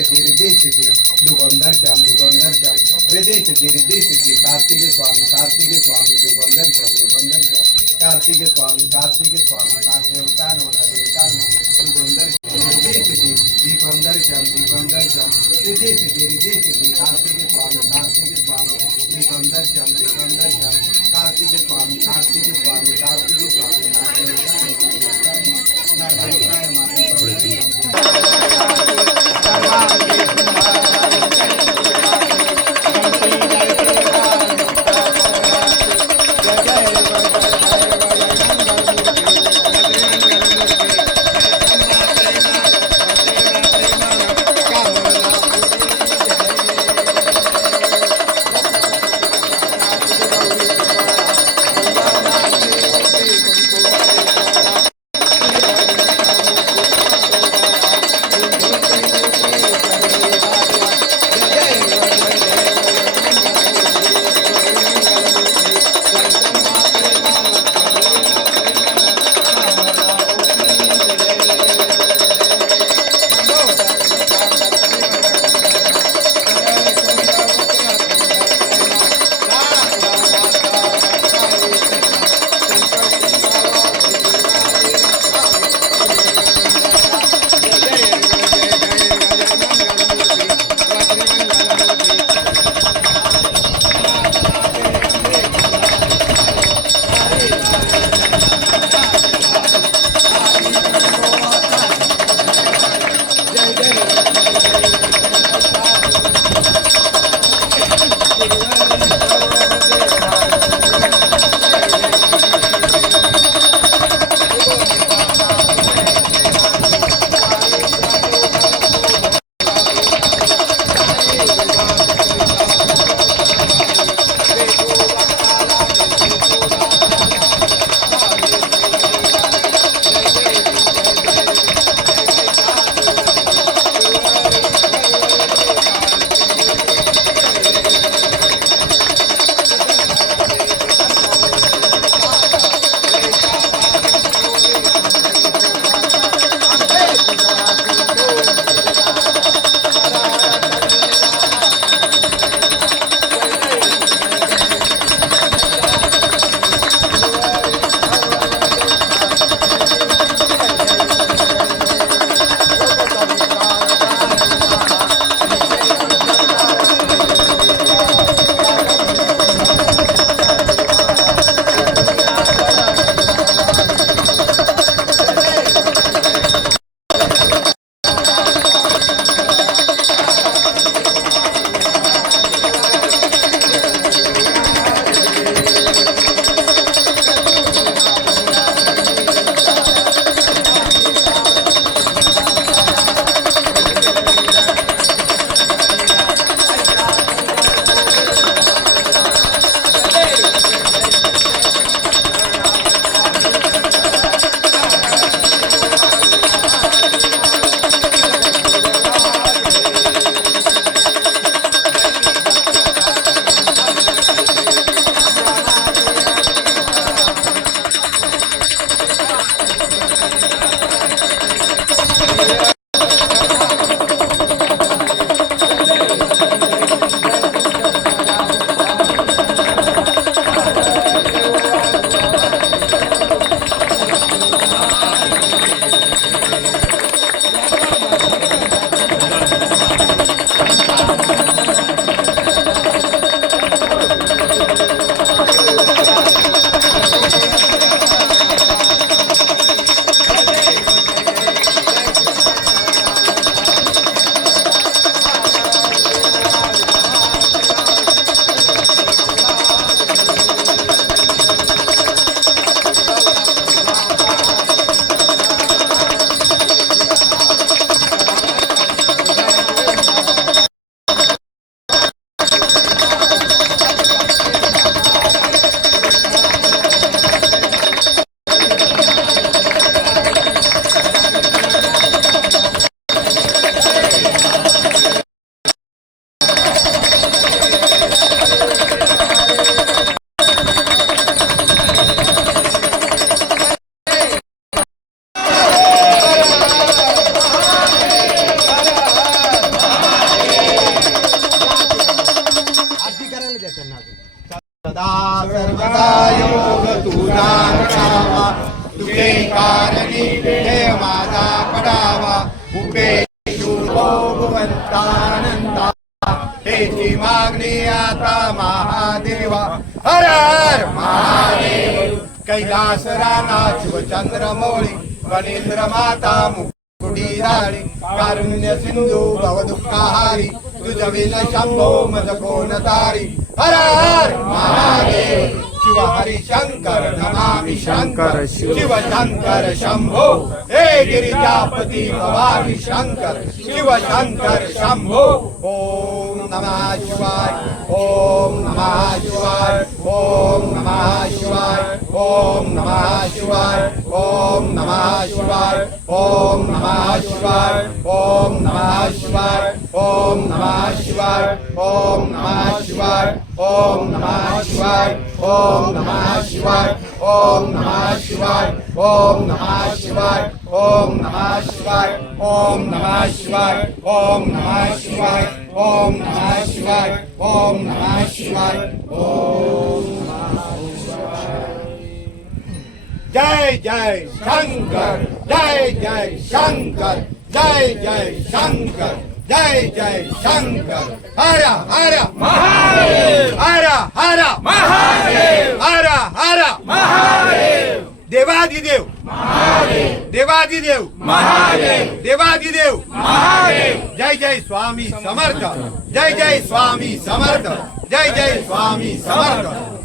रिद्धि सिद्धि दुगंधर श्याम हृदय सिद्धि कार्तिक स्वामी दुगंधर श्याम कार्तिक स्वामी नाथ देवता नवना देवता दुगंधर हृदय सिद्धि दीपंदर श्याम हृदय सिद्धि कार्तिक स्वामी दीपंदर श्याम कार्तिक स्वामी नाथ देवता योग तुझा घडावा, तुझे कारणी देव माझा पडावा. उभे भगवंतानंदा हेची मागणी आता महादेवा. हर हर महादेव. कैलास राणा शिवचंद्र मोळी गणेंद्र माता मुकुडी राणी कारुण्य सिंधू भवदुःखहारी तुझ विन शंभो मज कोण तारी. हर हर महादेव. शिव हरी शंकर नमामि शंकर शिव शंकर शंभो. हे गिरिजापती भवानी शंकर शिव शंकर शंभो. ओम नमः शिवाय. ओम नमः शिवाय. ओम नमः शिवाय. ओम नमः शिवाय. ओम नमः शिवाय. ओम नमः शिवाय. ओम नमः शिवाय. ओम नमः शिवाय. ओम नमः शिवाय. ओम नमः शिवाय. ओम नमः शिवाय. ओम नमः शिवाय. ओम नमः शिवाय. ओम नमः शिवाय. ओम नमः शिवाय. ओम नमः शिवाय. ओम नमः शिवाय. ओम नमः शिवाय. ओम जय जय शंकर. जय जय शंकर. जय जय शंकर. जय जय शंकर. हर हर महादेव. हर हर महादेव. हर हर महादेव. देवादिदेव महादेव. देवादिदेव महादेव. देवादिदेव महादेव. जय जय स्वामी समर्थ. जय जय स्वामी समर्थ. जय जय स्वामी समर्थ.